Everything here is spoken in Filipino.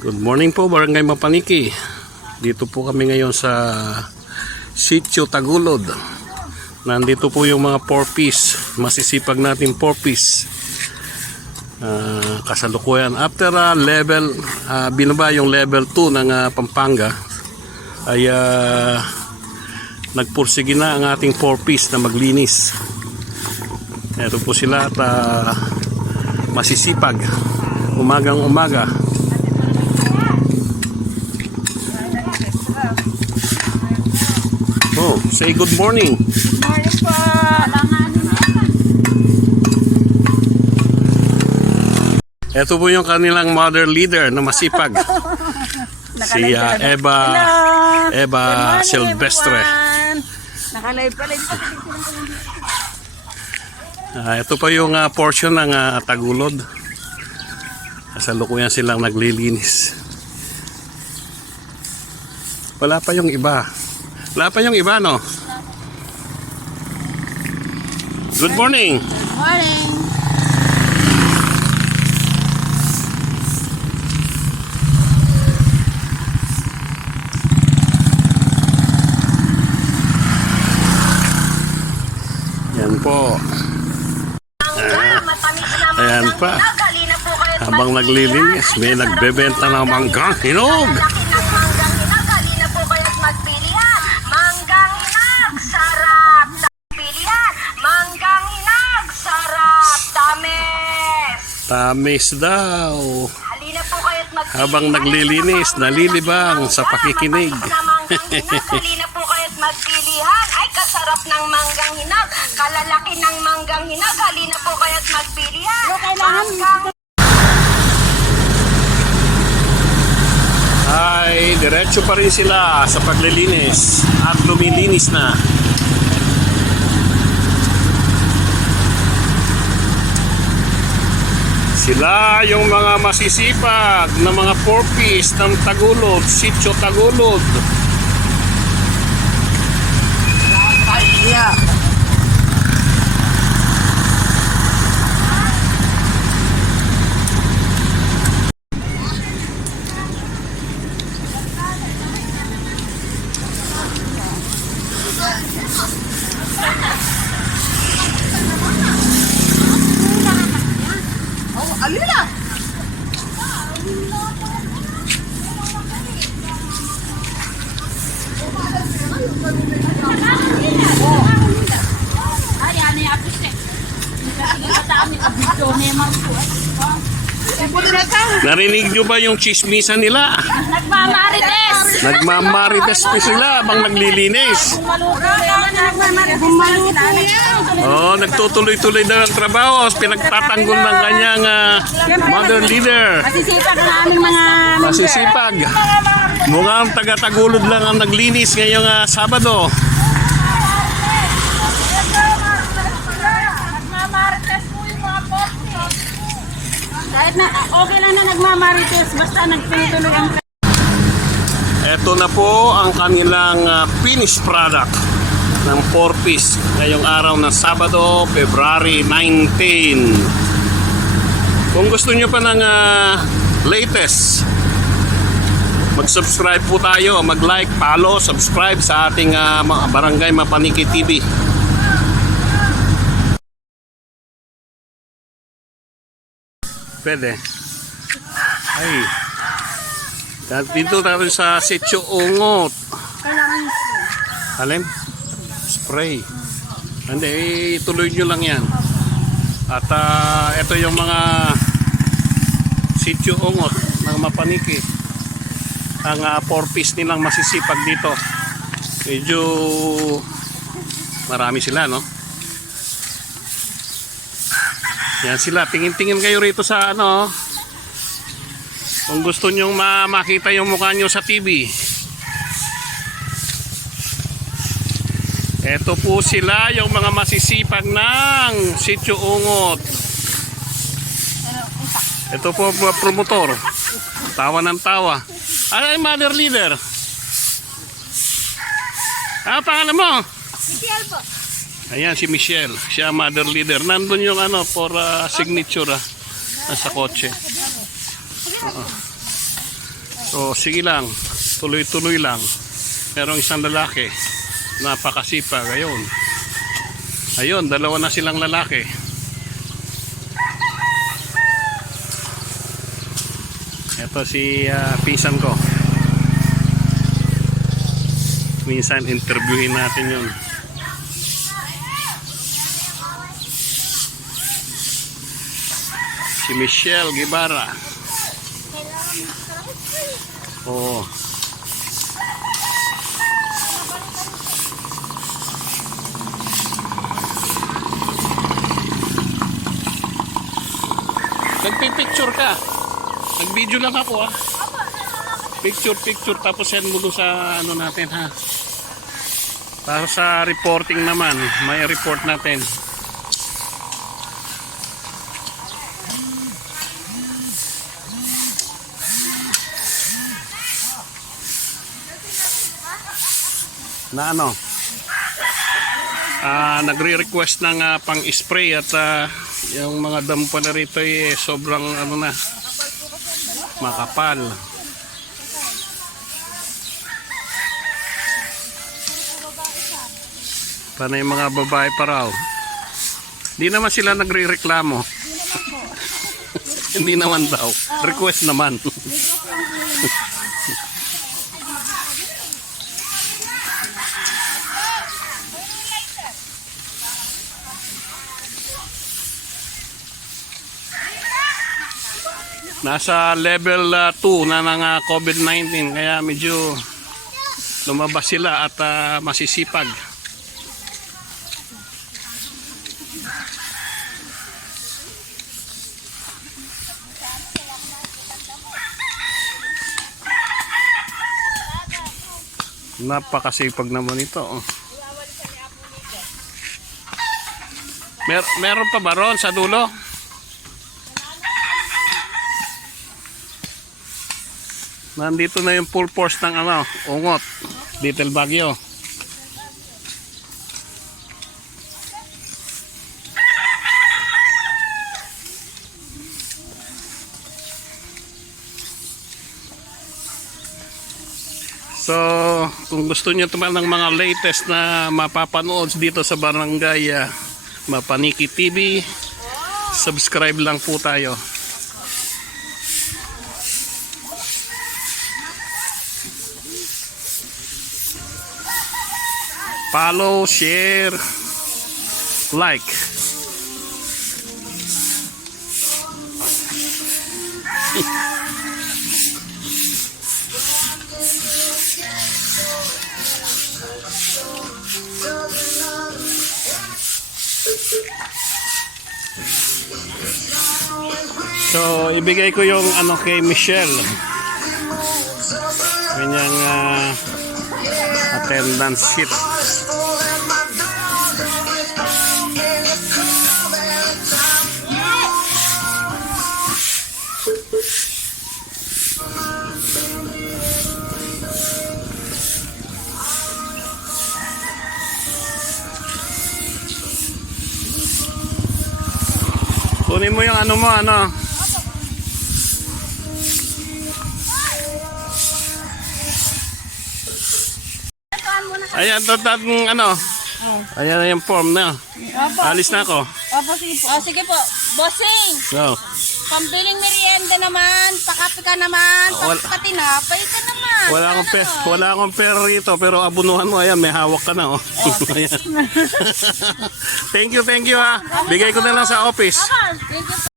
Good morning po, Barangay Mapaniki. Dito po kami ngayon sa Sitio Tagulod. Nandito po yung mga 4-piece. Masisipag natin 4-piece. Ah, kasalukuyan. After ah, level, ah, binaba yung level 2 ng ah, Pampanga, ay ah, nagpursige na ang ating 4-piece na maglinis. Ito po sila at ah, masisipag. Umagang umaga. Oh, say good morning. Morning po. Ito po yung kanilang mother leader na masipag. si ah, Eva Eva Silvestre. Nakalive pala. Ah, ito pa yung ah, portion ng ah, Tagulod. Kasalukuyan silang naglilinis. Wala pa yung iba. Wala pa yung iba, no? Good morning. Morning. Yan po. Ayan pa. Habang naglilinis, may nagbebenta ng manggang hinog. Tamis daw. Halina po kayo't magpilian. Habang naglilinis, nalilibang sa pakikinig. Halina po kayo't magpilihan. Ay, kasarap ng manggang hinag. Kalalaki ng manggang hinag, halina po kayo't magpilian. Manggang Ay, diretso pa rin sila sa paglilinis at lumilinis na. Sila yung mga masisipag na mga porpies ng Tagulod, Sitio Tagulod. Alila. Narinig nyo ba yung chismisan nila? Nagmamarites! Nagmamarites pa sila habang naglilinis. Oh, nagtutuloy-tuloy daw ang trabaho. Pinagtatanggol ng kanyang ah, mother leader. Masisipag ang aming mga Masisipag. Mukhang taga-tagulod lang ang naglinis ngayong ah, Sabado. Nagmamarites po yung mga poste. Kahit na okay lang na nagmamarites, basta nagtutuloy ang Ito na po ang kanilang ah, finished product ng 4-piece ngayong araw ng Sabado, February 19. Kung gusto nyo pa ng ah, latest, mag-subscribe po tayo, mag-like, follow, subscribe sa ating ah, mga Barangay Mapaniki TV. Pwede. Ay. Dito tayo sa Sitio Ungot. Alin? Spray. Hindi, ituloy nyo lang yan. At ah, ito yung mga Sitio Ungot ng Mapaniki. Ang uh, four-piece nilang masisipag dito. Medyo marami sila, no? Yan sila. Tingin-tingin kayo rito sa ano. Kung gusto nyong ma makita yung mukha nyo sa TV. Ito po sila yung mga masisipag ng Sitio Ungot. Ito po promotor. Tawa ng tawa. Ano yung mother leader? Ah, pangalan mo? Michelle po. Ayan si Michelle, siya mother leader. Nandun yung ano for uh, signature ah, sa kotse. Oo. So, sige lang. Tuloy-tuloy lang. Merong isang lalaki. Napakasipag. Ayun. Ayun, dalawa na silang lalaki. Ito si ah, pinsan ko. Minsan interviewin natin yun. Si Michelle Guevara. Oo. Nagpipicture ka. Nag-video lang ako ah. Picture, picture. Tapos send mo doon sa ano natin ha. Para sa reporting naman. May report natin. Na ano? Ah, nagre-request ng ah, pang-spray at ah, yung mga damo pa na rito eh, sobrang ano na makapal. Paano yung mga babae pa raw? Hindi naman sila nagre-reklamo. Hindi naman daw. Request naman. Nasa level 2 na ng ah, COVID-19 kaya medyo lumabas sila at ah, masisipag. Napakasipag naman ito. oh. Mer meron pa ba ron sa dulo? Nandito na yung full force ng ano, ungot. Little Bagyo. So, kung gusto niyo naman ng mga latest na mapapanood dito sa Barangay ah, Mapaniki TV, subscribe lang po tayo. Follow, share, like. So, ibigay ko yung ano kay Michelle. Kanyang ah, attendance sheet. Kunin mo yung ano mo, ano. Ayan, tatat ano. Ayan na yung form na. Opo. Alis na ako. Opo, sige po. Oh, sige po. Bossing, So, pambiling merienda naman, pakape ka naman, Wal- pati patinapay ka naman. wala akong Ano? pe wala akong pera rito pero abunuhan mo ayan, may hawak ka na oh. Ayan. thank you, thank you ha. Bigay ko na lang sa office. Thank you po.